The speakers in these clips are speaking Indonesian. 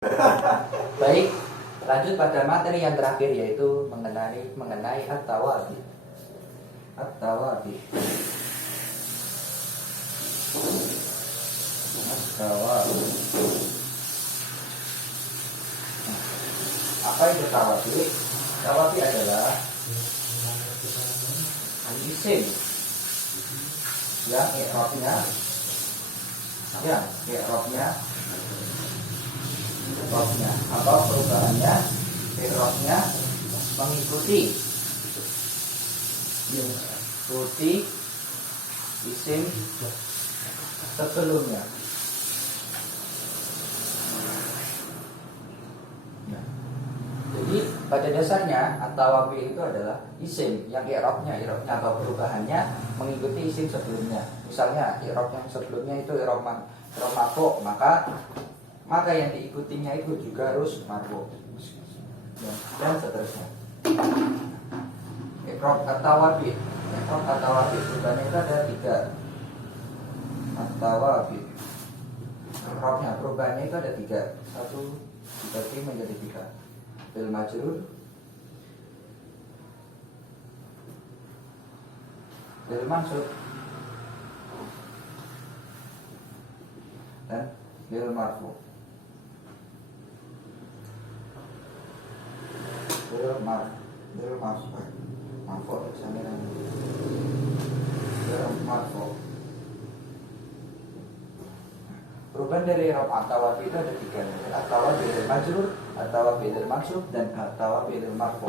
Baik, lanjut pada materi yang terakhir yaitu mengenai at-tawabi. At-tawabi. At-tawabi. Apa itu tawabi? Tawabi adalah al-isim yang i'rabnya atau perubahannya i'rabnya mengikuti isim sebelumnya. Jadi pada dasarnya at-tawabi itu adalah isim yang i'rabnya atau perubahannya mengikuti isim sebelumnya. Misalnya i'rab yang sebelumnya itu i'rab marfu', maka yang diikutinya itu juga harus marfu' dan seterusnya. I'rab at-tawabi perubahannya itu ada 3. At-tawabi i'rabnya perubahannya itu ada 3. 1 dibagi menjadi 3. Bil majrur, bil mansub, dan bil marfu. Bil marfu Perubahan dari i'rab at-tawabi itu ada 3. At-tawabi bil majrur, at-tawabi bil mansub, dan at-tawabi bil marfu.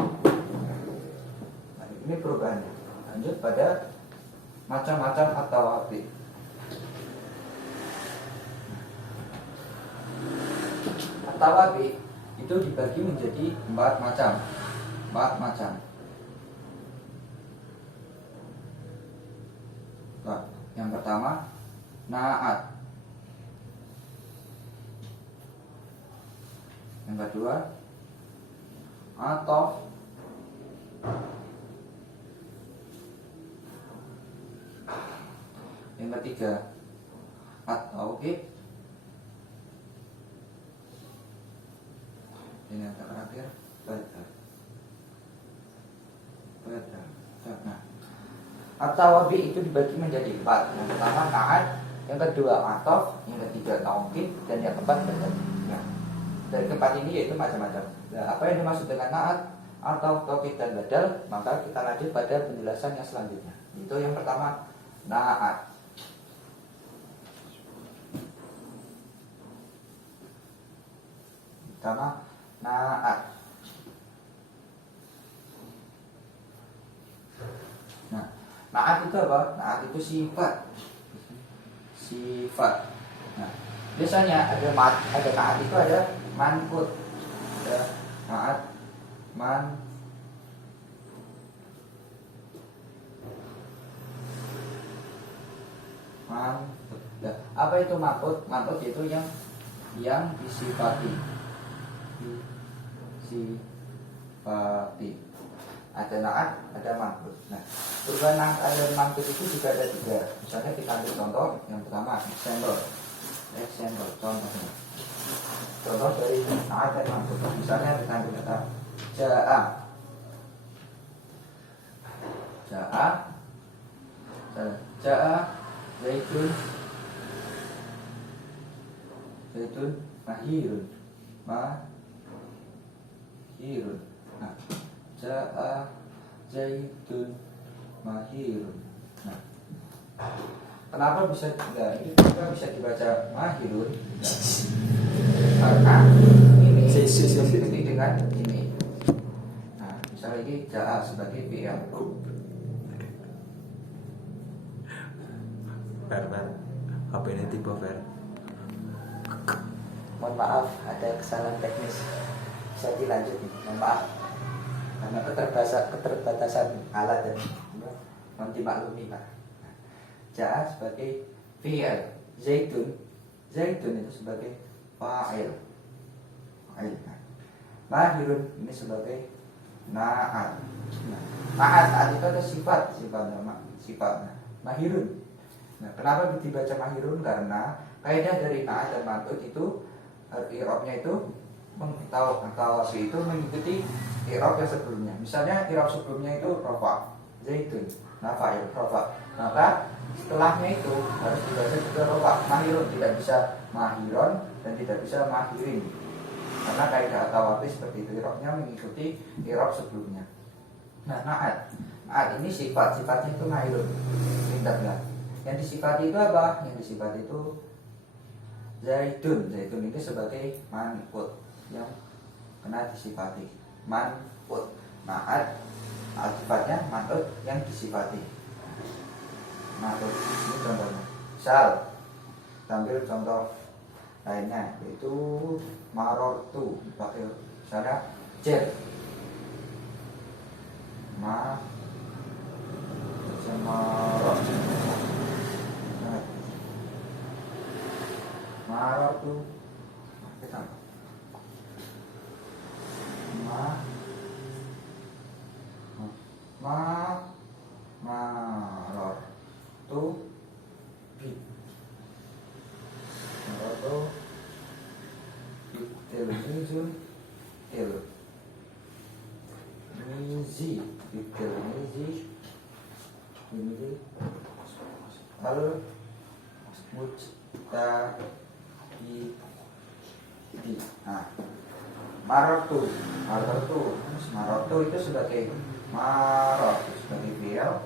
Nah, ini perubahannya. Lanjut pada macam-macam at-tawabi. At-tawabi itu dibagi menjadi 4 macam. Nah, yang pertama na'at. Yang kedua atof. Yang ketiga at-tauqid. Ini yang terakhir badal. Nah, at-tawabi itu dibagi menjadi 4. Yang pertama na'at, yang kedua atof, yang ketiga tauqid, dan yang keempat badal. Nah, dari keempat ini yaitu macam-macam. Nah, apa yang dimaksud dengan na'at atau tauqid dan badal? Maka kita lanjut pada penjelasan yang selanjutnya. Itu yang pertama na'at. Pertama na'at. Nah, na'at itu apa? Na'at itu sifat. Nah, biasanya ada na'at itu ada manqut. Ada na'at manqut. Nah, apa itu manqut? Manqut itu yang disifati. Ada na'at, ada manqut. Nah, perubahan na'at dan manqut itu juga ada 3. Misalnya kita ambil contoh. Yang pertama example contohnya. Contoh dari na'at dan manqut. Misalnya kita ambil kata ja'a zaitun mahirun. Nah, ja'a zaitun mahirun. Nah, kenapa bisa dibaca mahirun? Karena ini dengan ini. Nah, misalnya ini ja'a sebagai fi'il. Apa ini tipe Fer? Mohon maaf, ada kesalahan teknis. Bisa dilanjut nih, mohon maaf. Karena keterbatasan alat dan mohon dimaklumi Pak. Ja'a sebagai fi'il, zaitun itu sebagai fa'il. Mahirun ini sebagai na'at. Na'at itu ada sifat mahirun. Nah, kenapa dibaca mahirun? Karena kaidah dari na'at dan manqut itu i'rabnya itu atau wabi itu mengikuti i'rab yang sebelumnya. Misalnya i'rab sebelumnya itu rafa, zaitun, nafa'il, rafa. Maka setelahnya itu harus dibaca juga rafa, mahirun, tidak bisa mahiron dan tidak bisa mahirin. Karena kaidah atau wabi seperti itu, i'rabnya mengikuti i'rab sebelumnya. Nah, naat ini sifatnya itu mahirun, tindaklah. Yang disifati itu apa? Yang disifati itu zaitun ini sebagai manqut yang kena disifati, manqut. Naat sifatnya manqut yang disifati. Manqut ini contohnya. Misal tampil contoh lainnya yaitu marortu, pakai misalnya jer marortu kita marortu bi marortu bitilmizun bitilmizi al mujtahidi. Nah, marotu itu sebagai marot sebagai fi'il,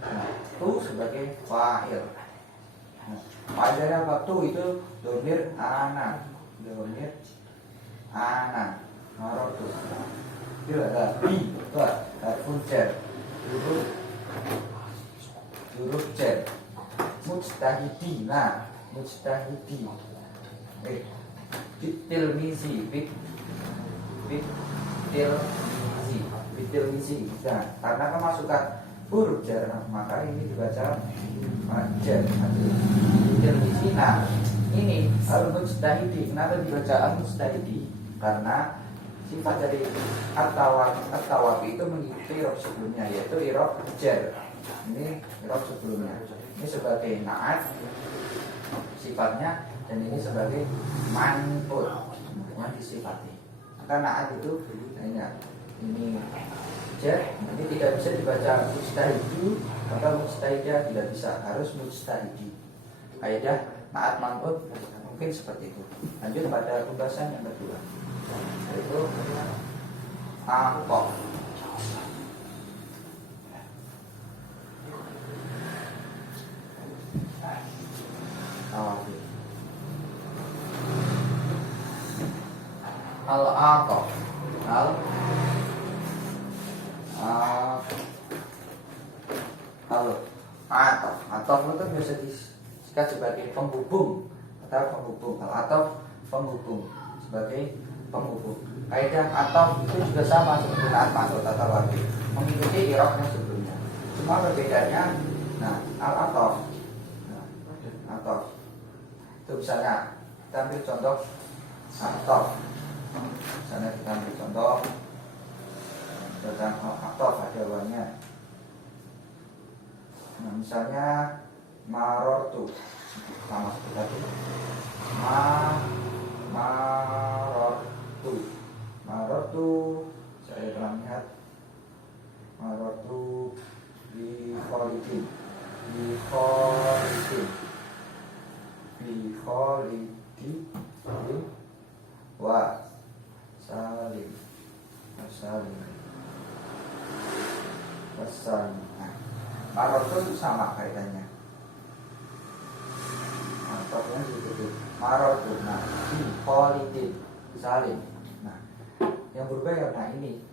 nah, tu sebagai fa'il. Fa'ilnya apa? Tu itu domir ana marotu. Itu ada bi, itu harfun jar, huruf jar. Mujtahidi, nah mujtahidi, bitilmizi, nah, karena kemasukan huruf jar maka ini dibaca jar. Bitilmizi, nah ini al-mujtahidi. Kenapa dibaca al-mujtahidi? Karena sifat dari at-tawabi itu mengikuti i'rab sebelumnya, yaitu i'rab jar. Ini i'rab sebelumnya. Ini sebagai naat sifatnya, dan ini sebagai manqut yang disifati. Maka naat itu ini jar, ini tidak bisa dibaca mujtahidu, maka mujtahidah tidak bisa, harus mujtahidi. Kaidah naat manqut mungkin seperti itu. Lanjut pada pembahasan yang kedua, yaitu atof. Al-atof atof itu biasa disingkat sebagai penghubung atau penghubung. Al-atof penghubung, sebagai penghubung. Kaidah atof itu juga sama seperti naat manqut atau wabi, mengikuti i'rab yang sebelumnya. Cuma perbedaannya, nah al-atof, atof itu misalnya kita ambil contoh atof. Misalnya kita ambil contoh tentang atof, ada awalnya. Nah, misalnya marortu, sama seperti tadi. Marortu, saya pernah lihat marortu bi kholidin wa salim. Nah, marortu itu sama kaidahnya. Atofnya gitu. Marortu, nah bi kholidin salim. Nah, yang berubah ya, nah ini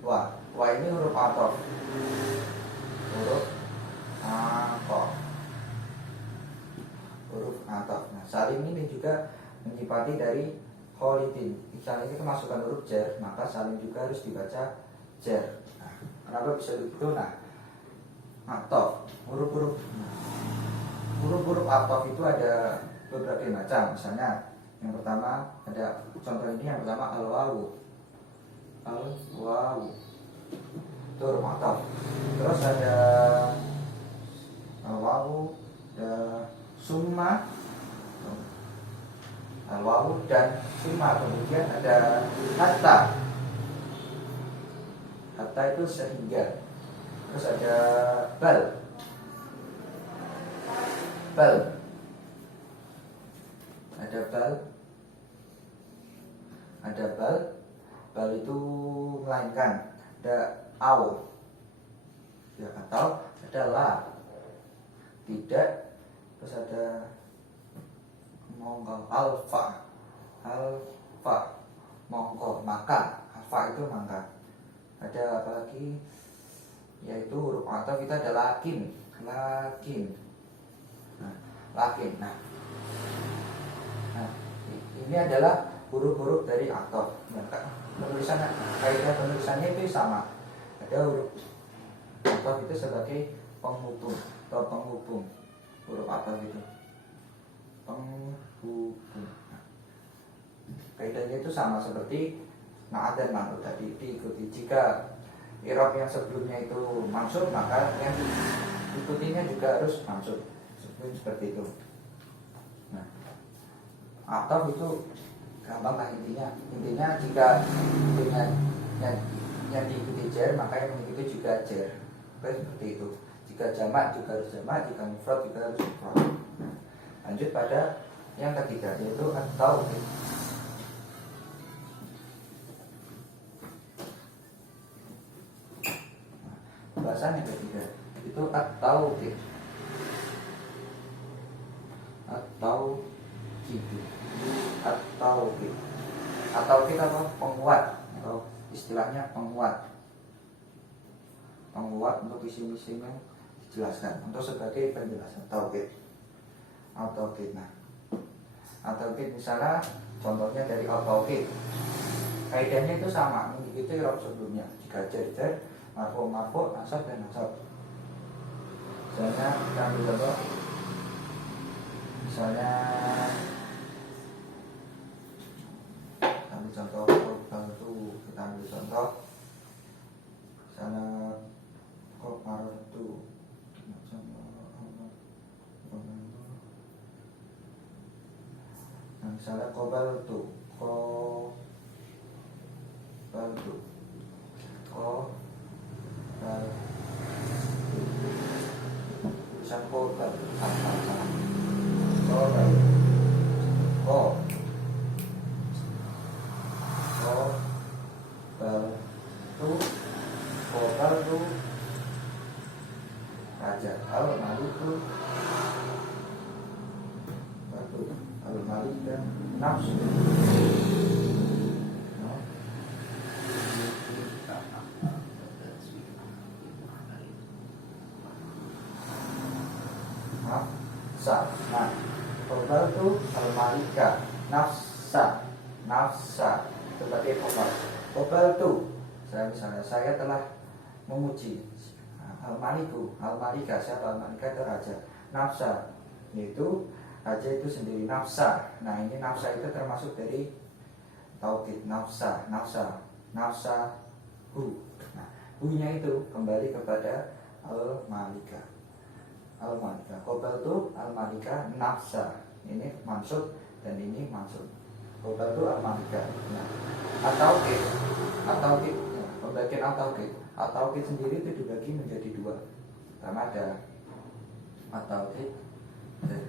wa ini huruf atof, huruf atof. Nah, salim ini juga menyifati dari kholidin. Misalnya ini kemasukan huruf jar, maka salim juga harus dibaca jar. Nah, kenapa bisa begitu? Nah, atof, huruf-huruf atof itu ada beberapa macam. Misalnya yang pertama ada contoh ini, yang pertama al-wawu itu huruf atof. Terus ada al-wawu, ada summa al-wawu dan sima. Kemudian ada hatta. Hatta itu sehingga. Terus ada bal. Bal. Ada bal. Ada bal. Bal itu melainkan. Ada aw. Ya, atau ada la. Tidak. Terus ada mongko alfa. Alfa. Mongko maka. Alfa itu maka. Ada apa lagi? Yaitu huruf atau kita ada lakin. Lakin. Lakin. Nah, ini adalah huruf-huruf dari atof. Penulisan kaidah penulisannya itu sama. Ada huruf atof itu sebagai penghubung atau penghubung. Huruf atof itu penghubung. Kaidahnya itu sama seperti na'at dan man'ut tadi diikuti. Jika i'rab yang sebelumnya itu mansub, maka yang diikutinya juga harus mansub. Seperti itu. Nah, ataf itu gampang lah intinya. Intinya jika intinya yang diikuti jar, maka yang mengikuti juga jar. Seperti itu. Jika jamak juga harus jamak, jika mufrad juga harus mufrad. Nah, lanjut pada yang ketiga, yaitu at-tauhid. Bahasan yang ketiga itu at-tauhid. At-tauhid apa? Penguat, atau istilahnya penguat. Penguat untuk isi-isi yang dijelaskan. Untuk sebagai penjelasan tauhid. At-tauhid. Nah, at-tauhid misalnya contohnya dari at-tauhid. Kaidahnya itu sama, mengikuti i'rab sebelumnya. Jika jar, marfu, nasab dan nasab. Misalnya kita ambil contoh. Misalnya kita ambil contoh misalnya qamartu. Nah, misalnya qabaltu. Tulisan qobal. Raja al-malik dan nafsu. Nafsa. Nah, qobal itu al-malika. Nafsa sebagai qobal. Qobal itu misalnya saya telah memuji. Al-maliku, al-malika, siapa al-malika itu raja. Nafsa yaitu raja itu sendiri. Nafsa. Nah, ini nafsa itu termasuk dari tauhid. Nafsa hu. Nah, hu-nya itu kembali kepada al-malika. Qobal itu al-malika, nafsa. Ini mansub dan ini mansub. Qobal itu al-malika. Nah, at-tauhid. Pembagian at-tauhid. At-tauhid sendiri itu dibagi menjadi dua. Pertama ada at-tauhid dan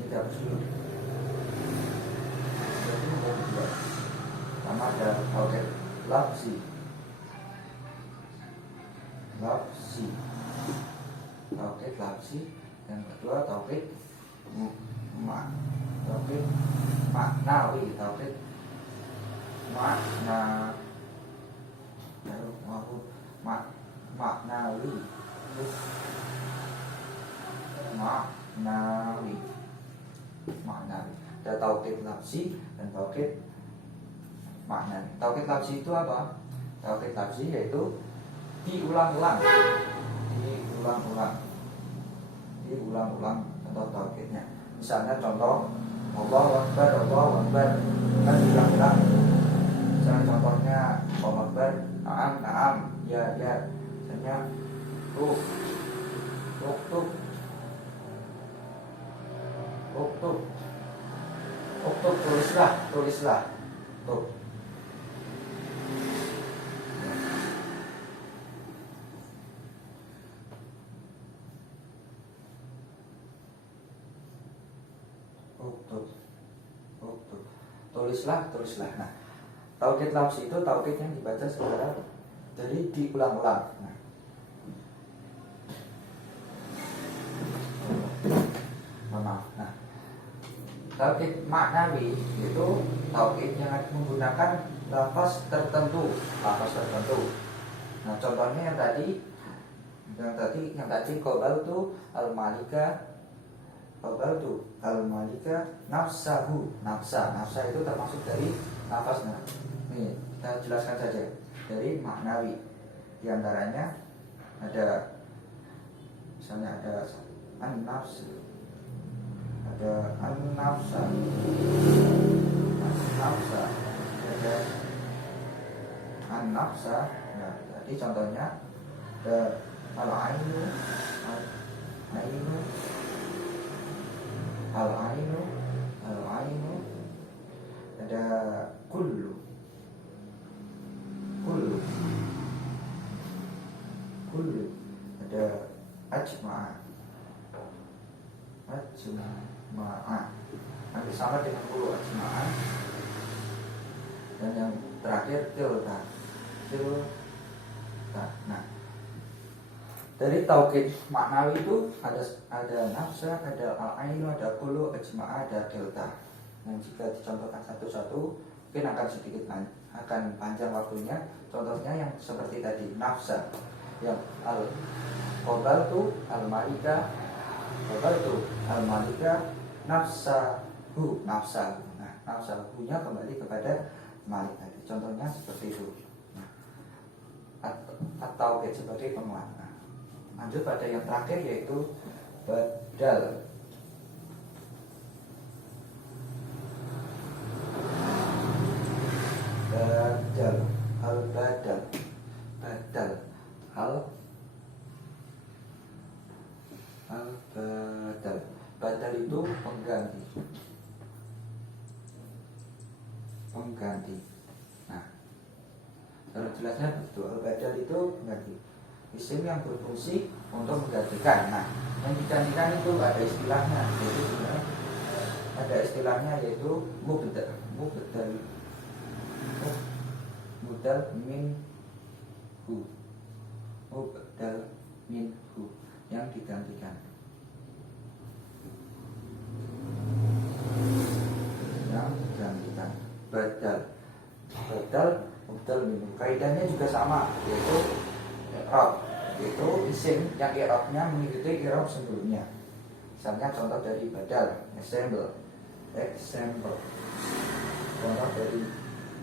kita dulu. Jadi menjadi dua. Pertama ada tauhid lafzi. Tauhid lafzi. Yang kedua tauhid maknawi. Tauhid maknawi. Ada tauhid lafzi dan tauhid maknawi. Tauhid lafzi itu apa? Tauhid lafzi yaitu diulang-ulang contoh tauhidnya. Misalnya contoh Allahu Akbar kan diulang-ulang. Misalnya contohnya Allahu Akbar, na'am, ya. Misalnya tuk tulislah. tulislah tuh. Tuh. Tulislah. Nah, taukid lafzi itu taukid yang dibaca secara jadi diulang-ulang. Nah, maaf. Nah, taukid maknawi itu taukid yang menggunakan lafaz tertentu. Nah, contohnya yang tadi qabaltu al-malika nafsahu. Nafsa itu termasuk dari nafasnya. Nih, kita jelaskan saja. Dari maknawi di antaranya ada misalnya ada an-nafs, ada an-nafsa, ada an-nafsa. Nah, tadi contohnya ada al-ainu, ada kullu, ada ajma'a, hampir sama dengan kullu ajma'a. Dan yang terakhir tilta. Nah, dari taukid maknawi itu ada nafsa, ada al-ainu, ada kullu, ajma'a, ada delta. Yang jika dicontohkan satu-satu mungkin akan panjang waktunya. Contohnya yang seperti tadi nafsa, yang qabaltu al-malika nafsahu. Nah, nafsahu-nya kembali kepada malik tadi. Contohnya seperti itu. Nah, atau sebagai penguat. Lanjut pada yang terakhir yaitu badal. Badal itu pengganti. Nah, kalau jelasnya betul, al-badal itu pengganti. Isim yang berfungsi untuk menggantikan. Nah, yang digantikan itu ada istilahnya, yaitu mubdal minhu yang digantikan. Badal minhu. Kaidahnya juga sama, yaitu i'rab, yaitu isim yang i'rabnya mengikuti i'rab sebelumnya. Misalnya contoh dari badal, example. Contoh dari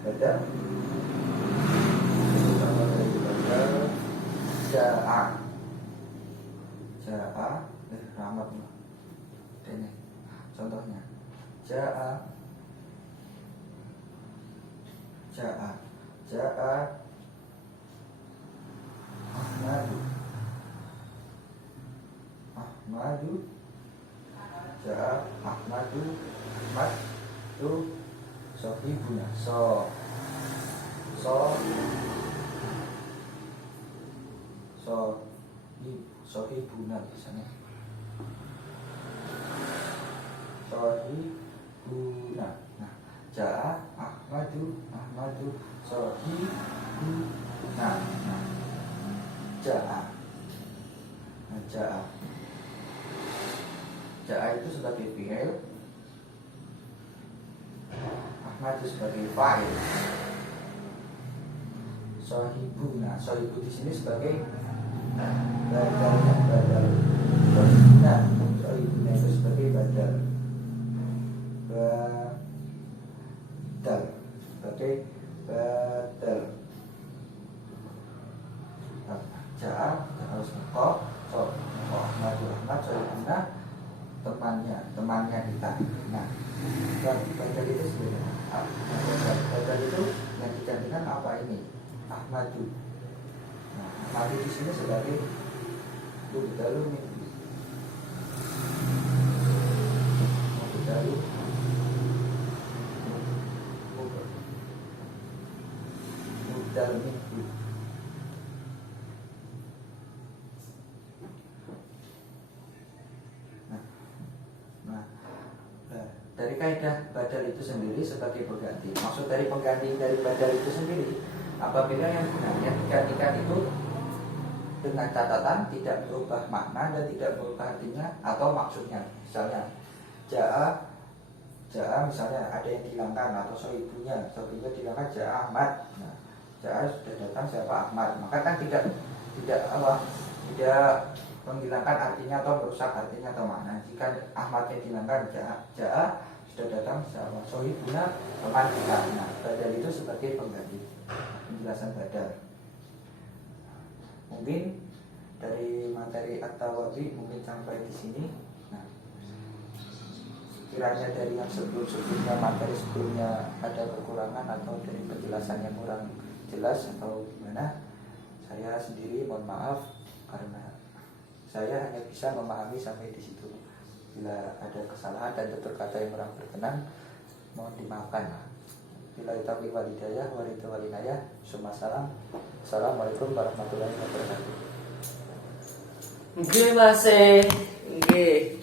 badal, ja'a, rahmat. Ini contohnya ja'a Ahmadu ja'a Ahmadu tu sohibuna sohibuna misalnya sohibuna. Nah, ja'a Ahmadu sohibuna. Ja'a itu sebagai fi'il, Ahmad itu sebagai fa'il. Sohibu di sini sebagai badal. Sohibuna itu sebagai badal. Ja'a harus Ahmad sohibuna, temannya kita. Nah, badal itu sebenarnya badal itu yang digantikan apa ini? Ahmadu. Nah, Ahmadu di sini sebagai mubdalu badal minggu. Nah, dari kaidah badal itu sendiri sebagai pengganti. Maksud dari pengganti dari badal itu sendiri, apabila yang gunanya digantikan itu dengan catatan tidak berubah makna dan tidak berubah artinya atau maksudnya. Misalnya Ja'a misalnya ada yang dihilangkan atau sohibunya dihilangkan Ja'a Ahmad. Nah, Ja'a sudah datang siapa Ahmad, maka kan tidak menghilangkan artinya atau merusak artinya atau makna. Jika Ahmad yang dihilangkan Ja'a sudah datang siapa sohibuna teman kita. Nah, badal itu sebagai pengganti, penjelasan badal. Mungkin dari materi at-tawadhi mungkin sampai di sini. Nah, kiranya dari yang sebelumnya materi sebelumnya ada kekurangan atau dari penjelasan yang kurang jelas atau gimana, saya sendiri mohon maaf karena saya hanya bisa memahami sampai di situ. Bila ada kesalahan dan tutur kata yang kurang berkenan, mohon dimaafkan. Bila taufiq wal hidayah wa ridha wal inayah. Assalamualaikum warahmatullahi wabarakatuh. Nggih Mas. Nggih.